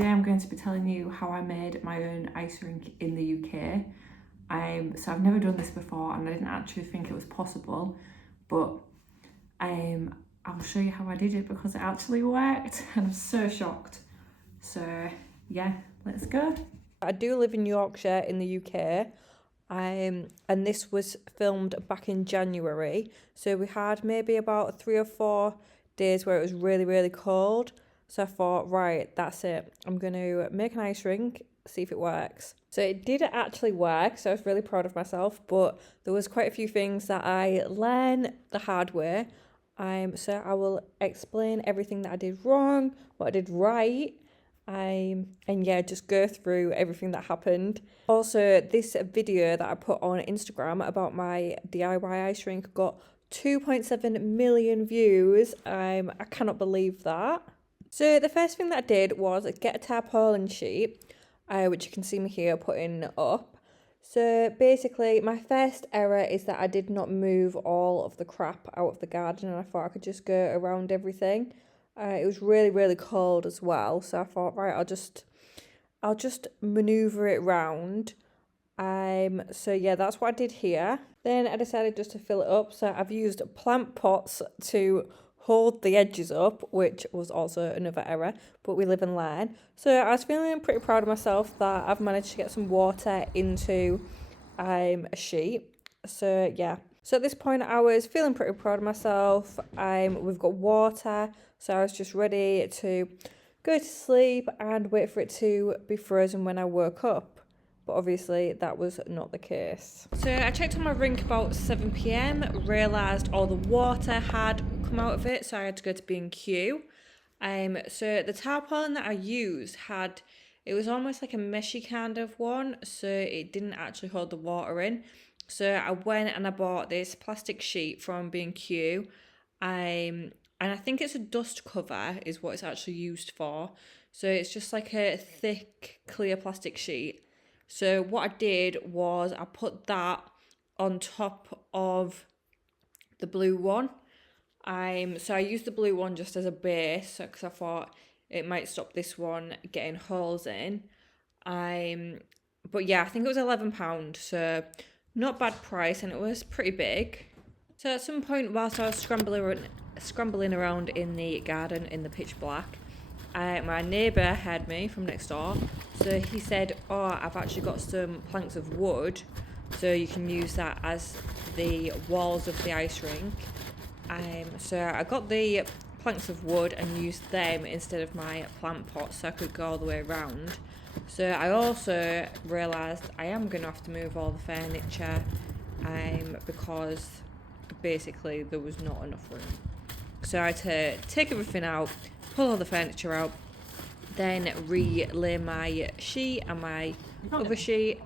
Today I'm going to be telling you how I made my own ice rink in the UK. So I've never done this before and I didn't actually think it was possible, but I'll show you how I did it because it actually worked and I'm so shocked. So yeah, let's go. I do live in Yorkshire in the UK, and this was filmed back in January. So we had maybe about 3 or 4 days where it was really, really cold. So I thought, right, that's it. I'm going to make an ice rink, see if it works. So it did actually work, so I was really proud of myself, but there was quite a few things that I learned the hard way. So I will explain everything that I did wrong, what I did right, and yeah, just go through everything that happened. Also, this video that I put on Instagram about my DIY ice rink got 2.7 million views. I cannot believe that. So the first thing that I did was get a tarpaulin sheet, which you can see me here putting up. So basically, my first error is that I did not move all of the crap out of the garden, and I thought I could just go around everything. It was really, really cold as well, so I thought, right, I'll just maneuver it round. So yeah, that's what I did here. Then I decided just to fill it up. So I've used plant pots to hold the edges up, which was also another error, but we live and learn. So I was feeling pretty proud of myself that I've managed to get some water into a sheet. So yeah. So at this point I was feeling pretty proud of myself. We've got water, so I was just ready to go to sleep and wait for it to be frozen when I woke up. But obviously that was not the case. So I checked on my rink about 7 p.m, realised all the water had come out of it, so I had to go to B&Q. So the tarpaulin that I used it was almost like a meshy kind of one, so it didn't actually hold the water in. So I went and I bought this plastic sheet from B&Q, and I think it's a dust cover is what it's actually used for. So it's just like a thick, clear plastic sheet. So what I did was I put that on top of the blue one. So I used the blue one just as a base because I thought it might stop this one getting holes in. But yeah, I think it was £11, so not bad price, and it was pretty big. So at some point whilst I was scrambling around in the garden in the pitch black, my neighbour heard me from next door, so he said, oh, I've actually got some planks of wood, so you can use that as the walls of the ice rink. So I got the planks of wood and used them instead of my plant pots so I could go all the way around. So I also realised I am going to have to move all the furniture because basically there was not enough room. So I had to take everything out, pull all the furniture out, then relay my sheet and my other sheet,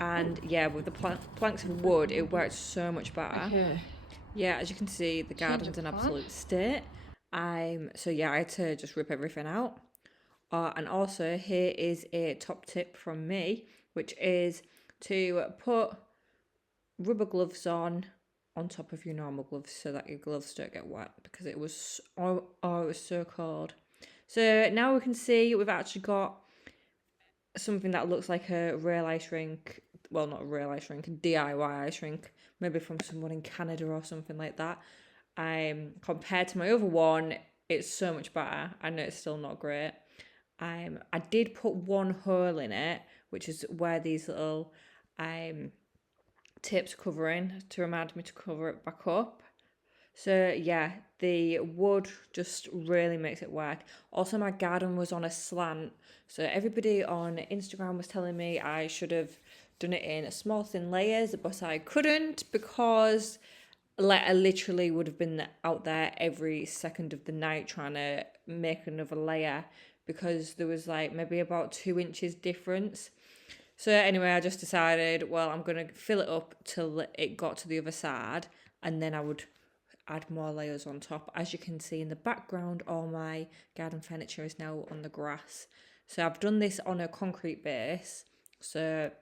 and yeah, with the planks of wood it worked so much better. Okay. Yeah, as you can see, the garden's an absolute state. So yeah, I had to just rip everything out. And also here is a top tip from me, which is to put rubber gloves on top of your normal gloves so that your gloves don't get wet, because it was it was so cold. So now we can see we've actually got something that looks like a real ice rink. Well, not a real ice rink, a DIY ice rink, maybe from someone in Canada or something like that. Compared to my other one, it's so much better. I know it's still not great. I did put one hole in it, which is where these little tips covering to remind me to cover it back up. So yeah, the wood just really makes it work. Also, my garden was on a slant, so everybody on Instagram was telling me I should have done it in small thin layers, but I couldn't because I literally would have been out there every second of the night trying to make another layer, because there was like maybe about 2 inches difference. So anyway, I just decided, well, I'm going to fill it up till it got to the other side, and then I would add more layers on top. As you can see in the background, all my garden furniture is now on the grass. So I've done this on a concrete base. So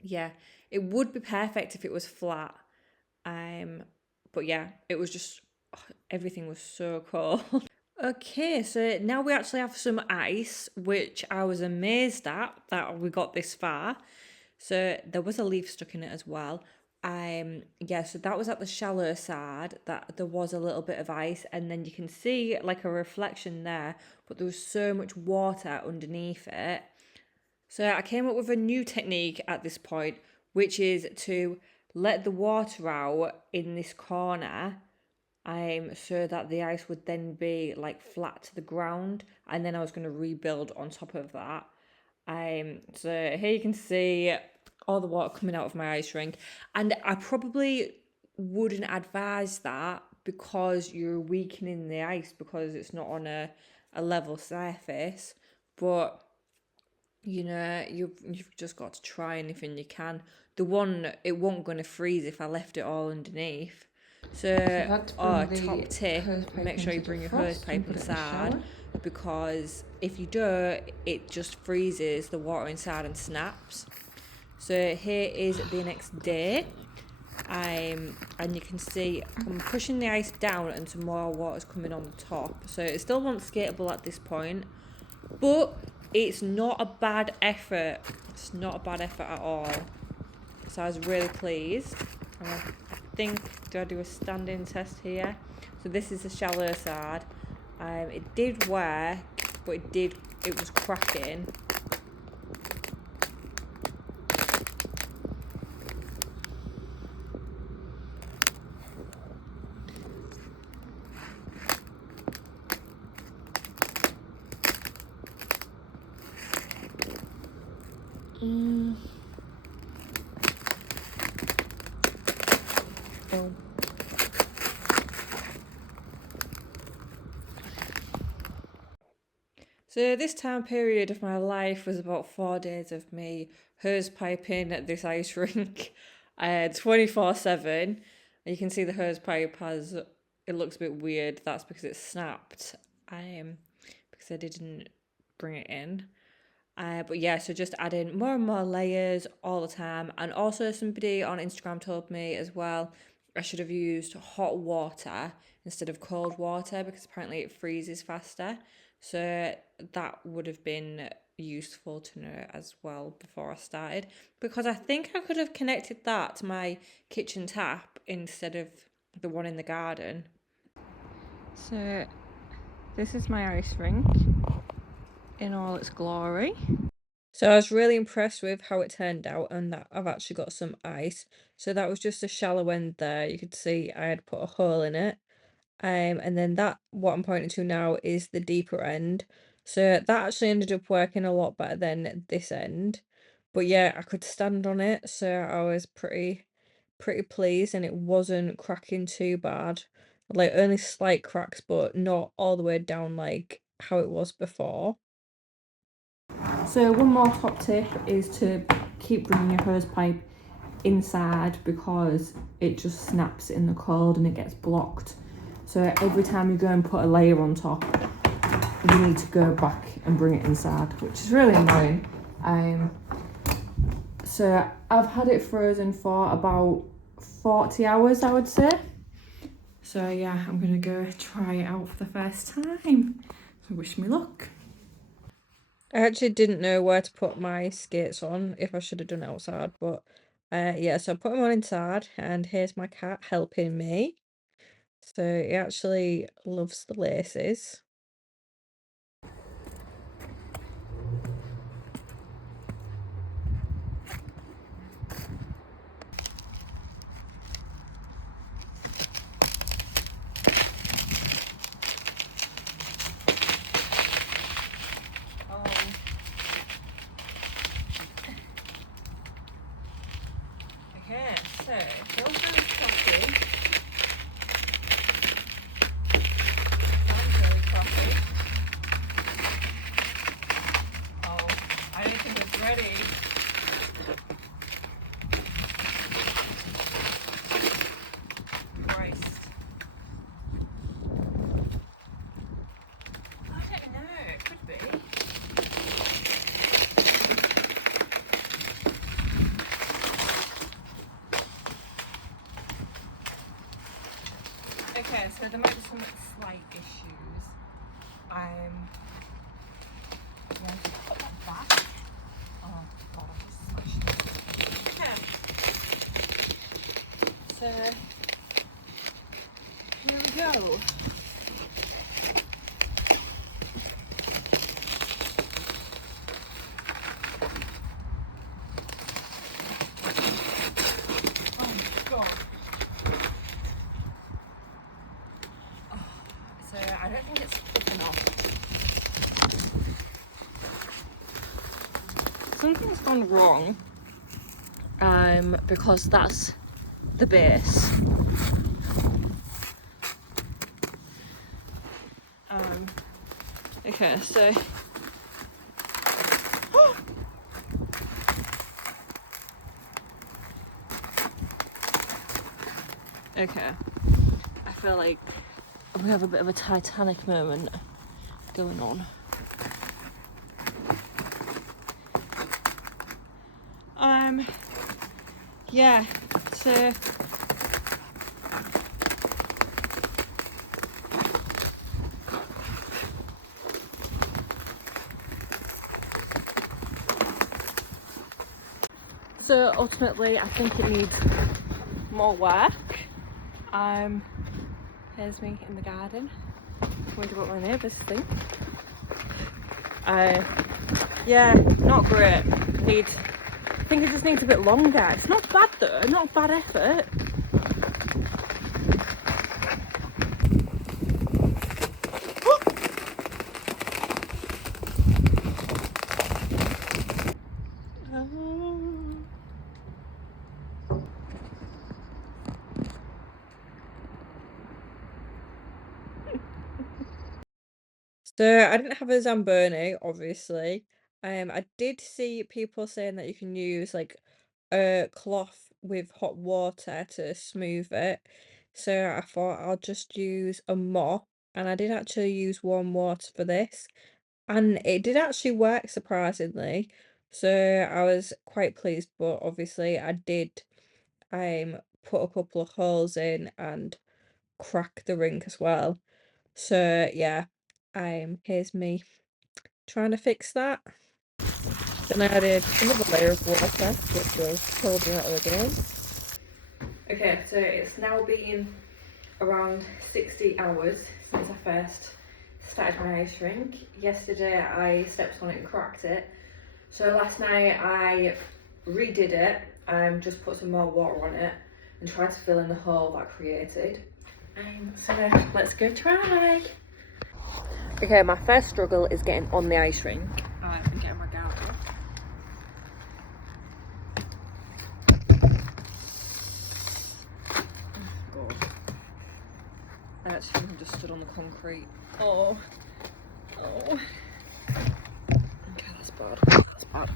yeah, it would be perfect if it was flat. But yeah, it was just, everything was so cold. Okay, so now we actually have some ice, which I was amazed at that we got this far. So there was a leaf stuck in it as well. Yeah, so that was at the shallow side that there was a little bit of ice, and then you can see like a reflection there, but there was so much water underneath it. So I came up with a new technique at this point, which is to let the water out in this corner, so that the ice would then be like flat to the ground, and then I was going to rebuild on top of that. So here you can see all the water coming out of my ice rink, and I probably wouldn't advise that because you're weakening the ice because it's not on a level surface. But you've just got to try anything you can. The one it won't going to freeze if I left it all underneath. So, top tip: make sure you bring your hose pipe inside, because if you don't, it just freezes the water inside and snaps. So here is the next day. And you can see I'm pushing the ice down and some more water's coming on the top. So it still won't skatable at this point, but it's not a bad effort. It's not a bad effort at all. So I was really pleased. And I think, do I do a standing test here? So this is the shallow side. It did work, but it was cracking. Oh. So this time period of my life was about 4 days of me hose piping at this ice rink, 24/7. You can see the hose pipe it looks a bit weird. That's because it snapped. Because I didn't bring it in. But yeah, so just adding more and more layers all the time. And also somebody on Instagram told me as well I should have used hot water instead of cold water because apparently it freezes faster. So that would have been useful to know as well before I started, because I think I could have connected that to my kitchen tap instead of the one in the garden. So this is my ice rink in all its glory. So I was really impressed with how it turned out and that I've actually got some ice. So that was just a shallow end there. You could see I had put a hole in it. And then that, what I'm pointing to now, is the deeper end. So that actually ended up working a lot better than this end. But yeah, I could stand on it, so I was pretty pleased, and it wasn't cracking too bad. Like only slight cracks, but not all the way down like how it was before. So one more top tip is to keep bringing your hose pipe inside because it just snaps in the cold and it gets blocked. So every time you go and put a layer on top, you need to go back and bring it inside, which is really annoying. So I've had it frozen for about 40 hours, I would say. So yeah, I'm gonna go try it out for the first time. So wish me luck. I actually didn't know where to put my skates on, if I should have done it outside, but yeah, so I put them on inside, and here's my cat helping me. So he actually loves the laces. Okay, so those are coffee. Sounds really coffee. Oh, I don't think it's ready. Christ. I don't know, it could be. Okay, so there might be some slight issues. Yeah, just put that back. Oh god, I just smashed it. Okay. So here we go. Oh god. So I don't think it's thick enough. Something's gone wrong. Because that's the base. Okay, so okay. I feel like we have a bit of a Titanic moment going on. Yeah, so ultimately I think it needs more work. Here's me in the garden. I wonder what my neighbours think. Yeah, not great. I think it just needs a bit longer. It's not bad though, not bad effort. So I didn't have a Zamboni, obviously. I did see people saying that you can use like a cloth with hot water to smooth it. So I thought I'll just use a mop, and I did actually use warm water for this, and it did actually work surprisingly. So I was quite pleased, but obviously I did put a couple of holes in and crack the rink as well. So yeah, here's me trying to fix that. Then I added another layer of water, which will pull me out again. Okay, so it's now been around 60 hours since I first started my ice rink. Yesterday I stepped on it and cracked it. So last night I redid it and just put some more water on it and tried to fill in the hole that I created. So let's go try. Okay, my first struggle is getting on the ice rink and getting my guard off. Oh, I actually just stood on the concrete. Oh. Okay, that's bad. That's bad.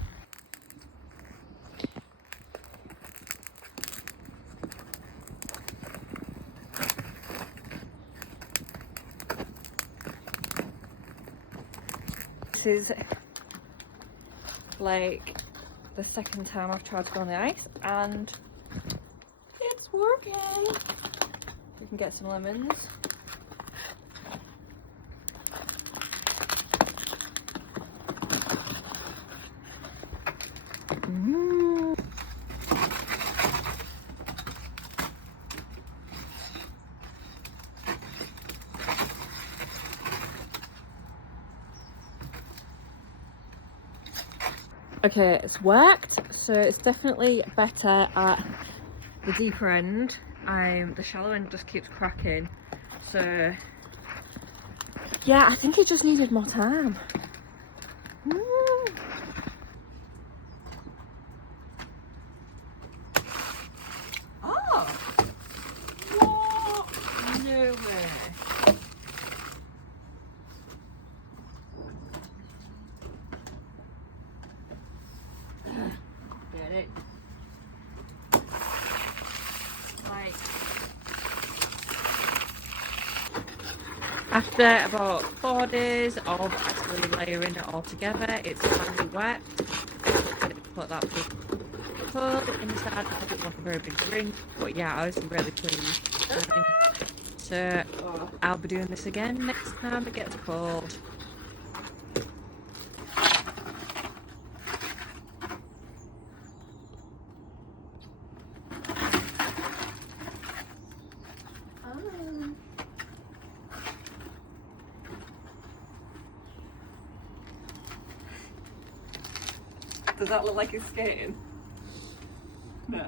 This is like the second time I've tried to go on the ice, and it's working. We can get some lemons. Okay, it's worked, so it's definitely better at the deeper end. The shallow end just keeps cracking, so yeah, I think it just needed more time. Oh, what? No way. Get it? Like, after about 4 days of actually layering it all together, it's finally wet. Put that big hole inside. I didn't want a very big drink, but yeah, I was really pleased. So I'll be doing this again next time it gets cold. Does that look like it's skating? No.